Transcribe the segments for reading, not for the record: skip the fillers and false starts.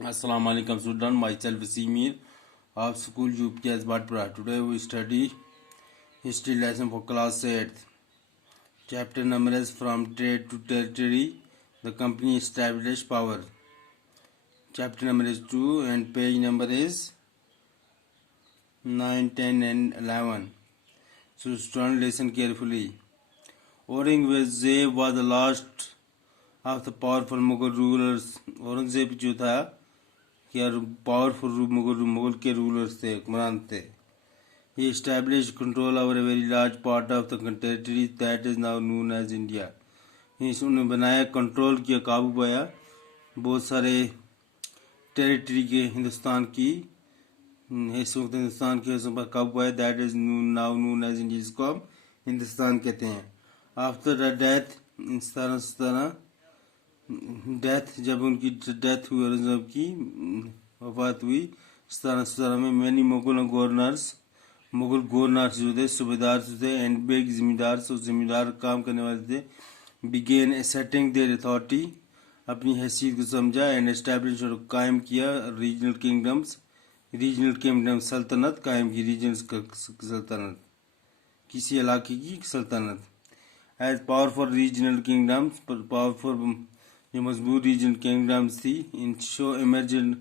Assalamu alaikum student, myself Simir of school UPS Badpura. Today we study history lesson for class 8th. Chapter number is from trade to territory. The company established power. Chapter number is 2 and page number is 9, 10 and 11. So student listen carefully. Aurangzeb was the last of the powerful Mughal rulers. Aurangzeb जो था कि powerful Mughal के rulers थे, हुक्मरान थे. He established control over a very large part of the territory that is now known as India. उन्होंने बनाया, control किया, काबू पाया बहुत सारे टेरिटरी के हिंदुस्तान की हिस्सों पर काबू पाया. That is now known as India, जिसको हम हिंदुस्तान कहते हैं. आफ्टर द डेथ 1717 जब उनकी डेथ हुई, औरंगजेब की वफात हुई 1717 में, मैनी मुगल गवर्नर्स जो थे, सूबेदार थे, एंड बिग जिम्मेदार काम करने वाले थे, बिगेन सेटिंग देयर अथॉरिटी, अपनी हैसियत को समझा, एंड एस्टैब्लिश और कायम किया रीजनल किंगडम सल्तनत कायम की, रीजन सल्तनत, किसी इलाके की सल्तनत. As powerful regional kingdoms, powerful जो मजबूत रीजनल किंगडम्स थी, इन शो इमर्जेंट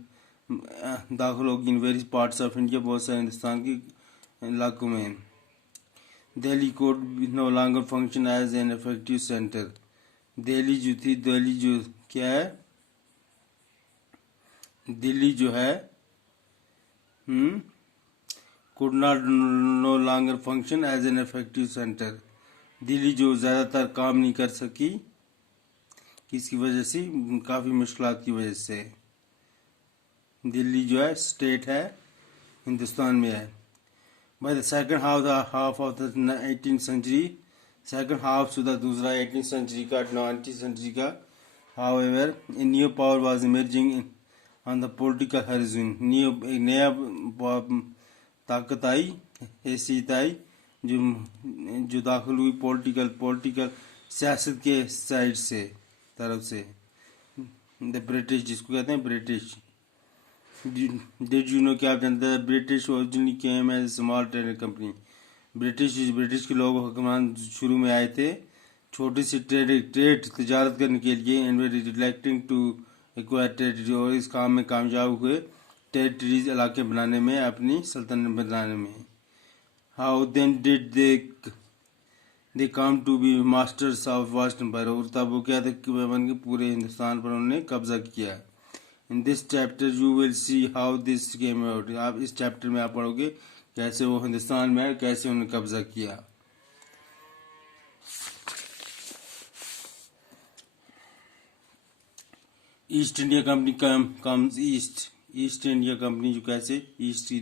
दाखिल होगी in various parts of India, बहुत सारे हिंदुस्तान के इलाकों में. Delhi court no longer function as an effective centre. Delhi जो क्या है, दिल्ली जो है could not no longer function as an effective center. Delhi जो ज़्यादातर काम नहीं कर सकी, किसकी वजह से, काफ़ी मुश्किलात की वजह से. दिल्ली जो है स्टेट है, हिंदुस्तान में है. By the second half of the 18th century, second half सुधा दूसरा 18th सेंचुरी का, 19th सेंचुरी का, however a new power was emerging on the political horizon. एक नया ताकत आई, हैसियत आई, जो दाखिल हुई पॉलिटिकल सियासत के साइड से, तरफ से. द ब्रिटिश, जिसको कहते हैं ब्रिटिश. डिड यू नो, क्या आप जानते हैं, British originally came as small trading company. British के लोग हुक्मरान शुरू में आए थे छोटी सी ट्रेड तजारत करने के लिए, एंड रिलेक्टिंग टू एक्वायर टेरिटरी, और इस काम में कामयाब हुए टेरिटरीज इलाके बनाने में, अपनी सल्तनत बनाने में. How then did they come to be masters of vast empire, और तब वो क्या थे कि बन के पूरे हिंदुस्तान पर उन्होंने कब्जा किया. In this chapter you will see how this came out. आप इस चैप्टर में आप पढ़ोगे कैसे वो हिंदुस्तान में आए, कैसे उन्होंने कब्जा किया. East India company comes east India company जो कैसे ईस्ट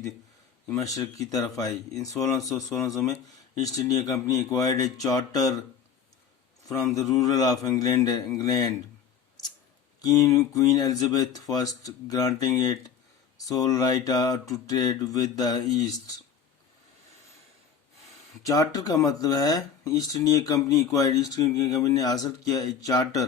मशरक की तरफ आई. इन 1600 में east India company acquired A charter from the rural of England. Queen Elizabeth first granting it sole right to trade with the East. Charter का मतलब है east India company east India company ने हासिल किया एक चार्टर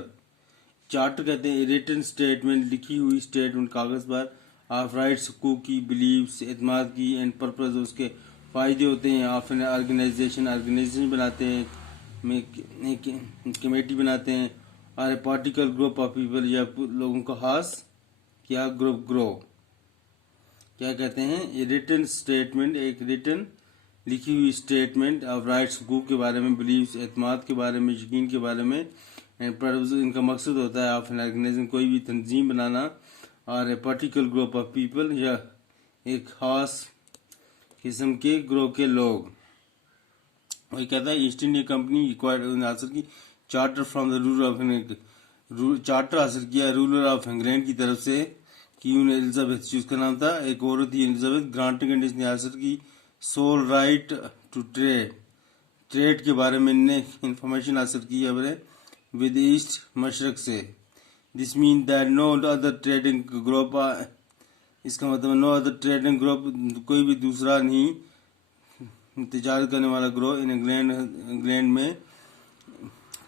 कहते हैं written statement, लिखी हुई स्टेटमेंट कागज पर, ऑफ राइट्स, हकूक की, बिलीव्स, एतमाद की, एंड पर्पज, उसके फायदे होते हैं. ऑफ एन ऑर्गेनाइजेशन बनाते हैं, कमेटी बनाते हैं, और पार्टिकल ग्रुप ऑफ पीपल, या लोगों का खास क्या ग्रो क्या कहते हैं. रिटन स्टेटमेंट, एक रिटन लिखी हुई स्टेटमेंट ऑफ राइट्स, हकूक के बारे में, बिलीव्स, एतमाद के बारे में, यकीन के बारे में. इनका मकसद होता है ऑफ एन ऑर्गेनाइजेशन, कोई भी तंजीम बनाना, और पार्टिकल ग्रुप ऑफ पीपल, या एक खास किस्म के ग्रुप के लोग. वही कहता है ईस्ट इंडिया कंपनी हासिल की चार्टर फ्रॉम द चार्टर हासिल किया रूलर ऑफ इंग्लैंड की तरफ से, क्वीन एलिजाबेथ, जिसका नाम था, एक औरत थी एलिजाबेथ, ग्रांटिंग एंड इसने हासिल की सोल राइट टू ट्रेड के बारे में इनने इंफॉर्मेशन हासिल की है विद ईस्ट मशरक से. This mean that no other trading group, इसका मतलब नो अदर ट्रेडिंग ग्रुप, कोई भी दूसरा नहीं तिजारत करने वाला ग्रोह इन इंग्लैंड में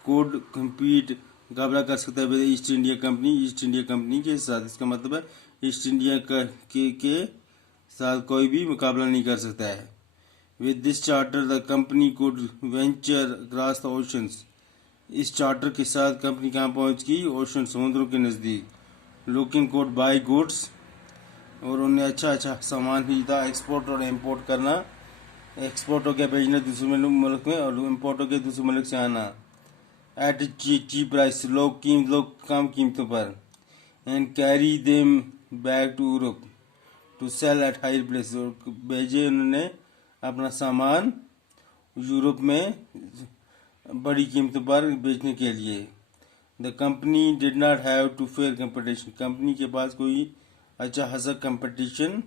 कोड कम्पीट मुकाबला कर सकता है विद ईस्ट इंडिया कंपनी के साथ. इसका मतलब है ईस्ट इंडिया के साथ कोई भी मुकाबला नहीं कर सकता है। With this charter the company could venture across the oceans. इस चार्टर के साथ कंपनी कहाँ पहुँच गई? ओशन, समुद्रों के नज़दीक। लुकिंग कुड बाई गुड्स, और उन्हें अच्छा सामान खरीदा। एक्सपोर्ट और इम्पोर्ट करना, एक्सपोर्ट हो गया भेजना दूसरे मुल्क में, और इम्पोर्ट हो गया दूसरे मुल्क से आना। एट चीप प्राइस, लोग कम कीमतों पर। And carry them back to Europe to sell at higher price, और भेजे उन्होंने अपना सामान यूरोप में बड़ी कीमतों पर बेचने के लिए। The company did not have to fare competition, company के पास कोई अच्छा खासा कंपटीशन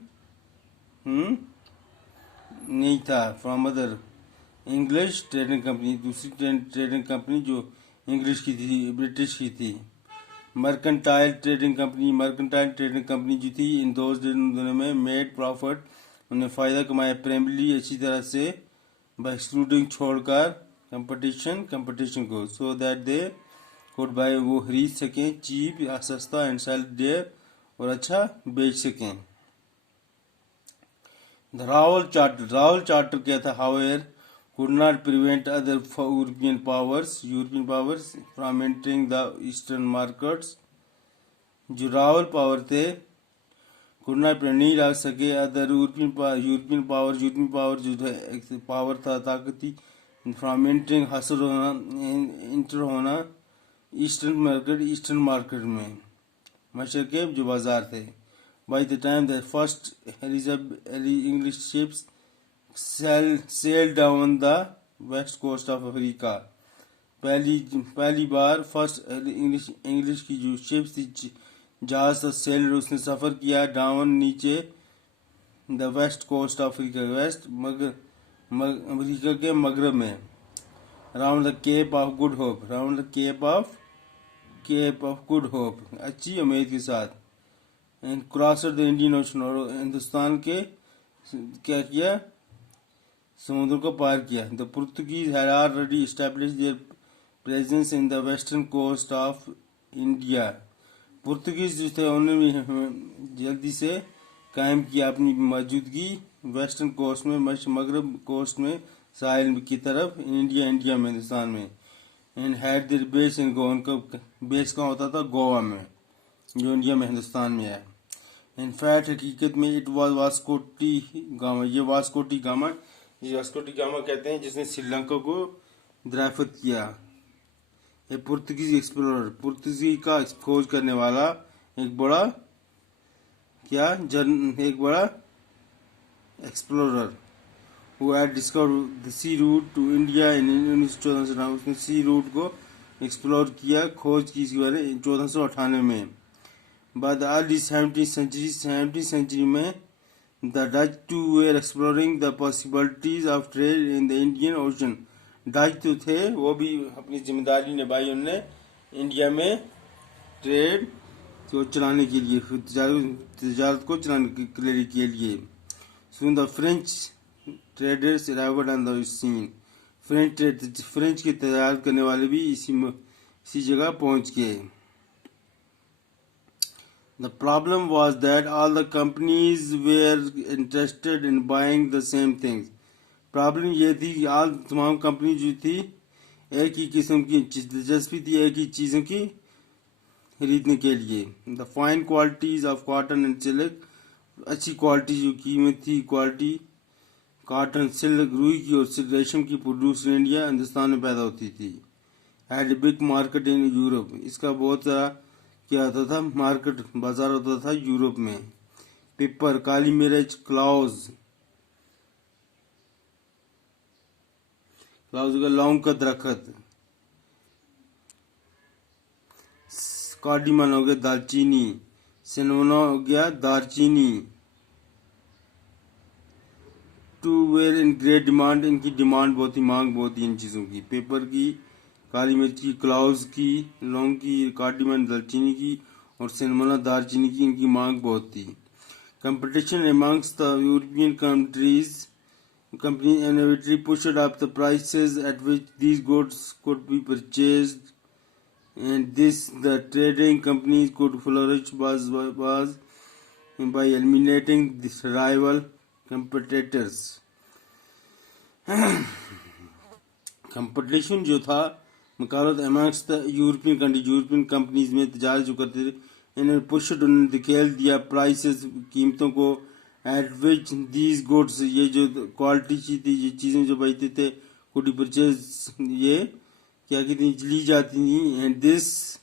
नहीं था from other English trading company, दूसरी ट्रेडिंग कंपनी जो इंग्लिश की थी, ब्रिटिश की थी। मर्केंटाइल ट्रेडिंग कंपनी जो थी इन दोनों में मेड प्रॉफिट, उन्हें फ़ायदा कमाया प्राइमरीली अच्छी तरह से, बाय एक्सक्लूडिंग छोड़कर कंपटीशन को, so that they could bye, वो खरीद सकें चीप सस्ता, एंड सेल देयर, और अच्छा बेच सकें। रावल चार्टर क्या था? However could not prevent other European powers from entering the eastern markets। जो रावल पावर थे could not नहीं रख सके अदर यूरोपियन पावर जो पावर था, ताकत थी, फ्रॉम एंटरिंग हासिल होना, इंटर होना ईस्टर्न मार्केट में, मशरक के जो बाजार थे। By the time the first English ships sailed down the west coast of Africa, पहली बार फर्स्ट इंग्लिश की जो शिप्स थी, जहाज था सेल, उसने सफ़र किया डाउन नीचे, the west coast of Africa, west Africa के मगरब में, round the Cape of Good Hope, अच्छी उम्मीद के साथ, and cross the Indian Ocean, और हिंदुस्तान के क्या किया? समुद्र को पार किया। The Portuguese had already established their presence in the western coast of India. Portuguese जो थे उन्होंने जल्दी से कायम किया अपनी मौजूदगी वेस्टर्न कोस्ट में, मगरब कोस्ट में, साहिल की तरफ, इंडिया में, हिंदुस्तान में। And had there base in Goa, उनका बेस कहाँ होता था? गोवा में, जो इंडिया में, हिंदुस्तान में है। इन फैक्ट हकीकत में इट वाज वास्कोटी गामा, ये वास्कोटी गामा कहते हैं जिसने श्रीलंका को दरियाफ्त किया। ये पुर्तगीज एक्सप्लोरर, पुर्तगीज का खोज करने वाला एक बड़ा explorer, who had discovered the sea route to India in 1498, उसने सी रूट को एक्सप्लोर किया, खोज की इसके बारे 1498 में। बाद अर्ली 17th century में the Dutch too were exploring the possibilities of trade in the Indian Ocean. Dutch तो थे, वो भी अपनी जिम्मेदारी निभाई उनने इंडिया में ट्रेड को चलाने के लिए, तजारत को चलाने के लिए। Soon the French traders arrived on the scene। French के तजारत करने वाले भी इसी जगह पहुंच गए। The problem was that all the companies were interested in buying the same things। Problem ये थी कि तमाम कंपनी जो थी एक ही किस्म की दिलचस्पी थी, एक ही चीज़ों की खरीदने के लिए। The fine qualities of cotton and silk, अच्छी क्वालिटी जो कीमत थी, क्वालिटी कॉटन, सिल्क, रुई की और रेशम की प्रोड्यूस इन इंडिया, हिंदुस्तान में पैदा होती थी। Had big market in Europe, इसका बहुत सारा क्या होता था? मार्केट, बाजार होता था यूरोप में। पेपर, काली मिर्च, क्लाउज का लौंग का दरख्त, कार्डिमन हो गया दालचीनी, सिनेमन हो गया दारचीनी। Too were in great demand, इनकी डिमांड बहुत ही, मांग बहुत ही इन चीज़ों की, पेपर की, काली मिर्च की, क्लाउज की, लौंग की, कार्डिमन दालचीनी की, और सिनेमन दारचीनी की, इनकी मांग बहुत थी। Competition amongst the European countries, company inevitably pushed up the prices at which these goods could be purchased, and this the trading companies could flourish was by eliminating this rival competitors. Competition जो था मुकाबला amongst the European companies में तजारत जो करते थे, इन्होंने पुशड, उन्होंने दिखेल दिया प्राइसेस, कीमतों को, एट विच दीज गुड्स, ये जो क्वालिटी की थी, ये चीज़ें जो बेचते थे, कुड परचेज, ये क्या कहती ली जाती थी, and this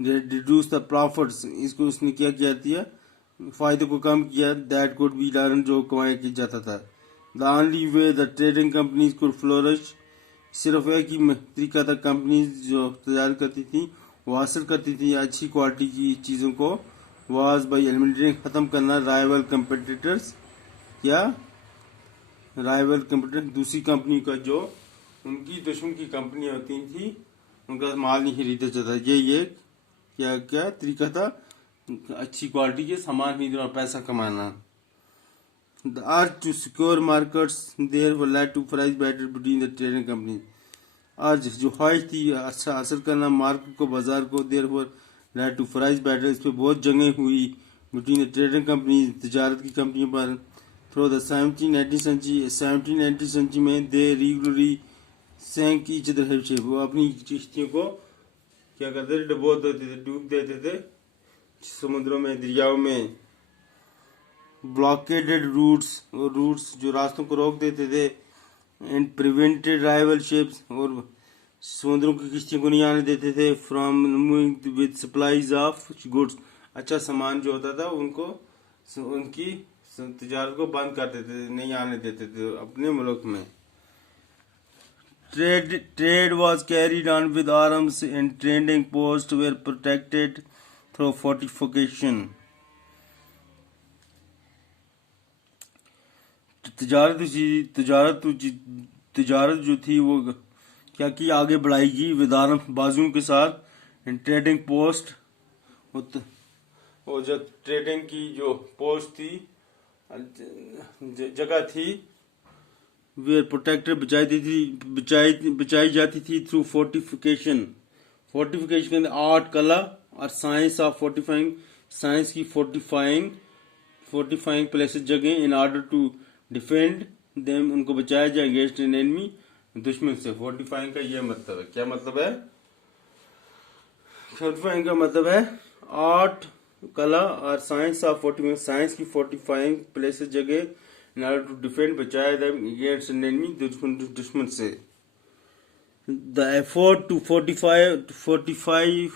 reduce the profits, इसको उसने क्या किया दिया, फायदे को कम किया, दैट कुड बी लर्न, जो कमाया किया जाता था. The only way the trading companies could flourish, सिर्फ एक ही तरीका था कंपनी जो तैयार करती थी, वो हासिल करती थी अच्छी क्वालिटी की चीज़ों को, वाज बाई एलिमिनेटिंग, ख़त्म करना राइवल कंपटीटर्स, या राइवल कंपटीटर दूसरी कंपनी का, जो उनकी दुश्मन की कंपनी होती थी, उनका माल नहीं खरीदा जाता. ये क्या क्या तरीका था अच्छी क्वालिटी के सामान खरीदना और पैसा कमाना. The urge to secure markets therefore led to price battle between the trading companies. आज जो ख्वाहिश थी अच्छा हासिल करना मार्केट को, बाजार को, therefore led to price battle, इस पे बहुत जंगें हुई between the trading companies, तजारत की कंपनियों पर. Through the 17th century में they regularly sank each other's ship, वो अपनी किश्तियों को क्या करते थे, डुबो देते थे, डूब देते थे समुद्रों में, दरियाओं में. ब्लॉकेडेड रूट्स जो रास्तों को रोक देते थे, एंड प्रिवेंटेड राइवल शिप्स, और समुद्रों की किश्तियों को नहीं आने देते थे, from moving with supplies of goods, अच्छा सामान जो होता था उनको, उनकी तजारत को बंद कर देते थे, नहीं आने देते थे अपने मुल्क में. Trade was carried on with arms and trading post were protected through fortification. तजारत जो थी वो क्या की आगे बढ़ाएगी विद आर्म, बाजुओं के साथ, एंड ट्रेडिंग पोस्ट, और जो ट्रेडिंग की जो पोस्ट थी, जगह थी, वे प्रोटेक्टेड, बचाई जाती थी थ्रू फोर्टिफिकेशन. फोर्टिफिकेशन के अंदर आर्ट, कला और साइंस ऑफ फोर्टिफाइंग, साइंस की फोर्टिफाइंग प्लेसेस, जगह, in order to defend them, उनको बचाया जाए अगेंस्ट एन एनिमी, दुश्मन से. फोर्टिफाइंग का ये मतलब है, क्या मतलब है, फोर्टिफाइंग का मतलब है आर्ट, कला और साइंस ऑफ फोर्टिफाइंग, साइंस की फोर्टिफाइंग प्लेसेस, जगह, इन ऑर्डर टू डिफेंड, बचाया देम अगेंस्ट एन एनिमी, दुश्मन से. The effort to fortify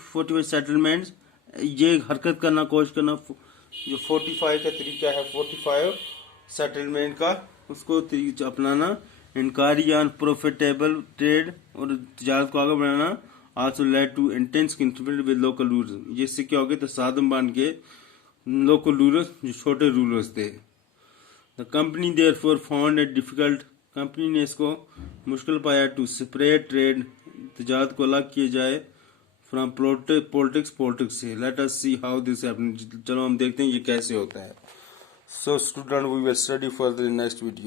settlements, ये हरकत करना, कोशिश करना, जो फोर्टिफाई का तरीका है, फोर्टिफाई सेटलमेंट का, उसको अपनाना. इनकारी ऑन प्रॉफिटेबल ट्रेड, और तजारत को आगे बढ़ाना. Also led to intense conflict with local rulers, जिससे क्या हो गया, तसादम बन के लोकल रूलर्स, जो छोटे रूलर्स थे. The company therefore found it difficult, company ने इसको मुश्किल पाया, टू सेपरेट ट्रेड, तजारत को अलग किया जाए, फ्रॉम पॉलिटिक्स से. Let us see how this happen, चलो हम देखते हैं ये कैसे होता है. So student, we will study further in next video.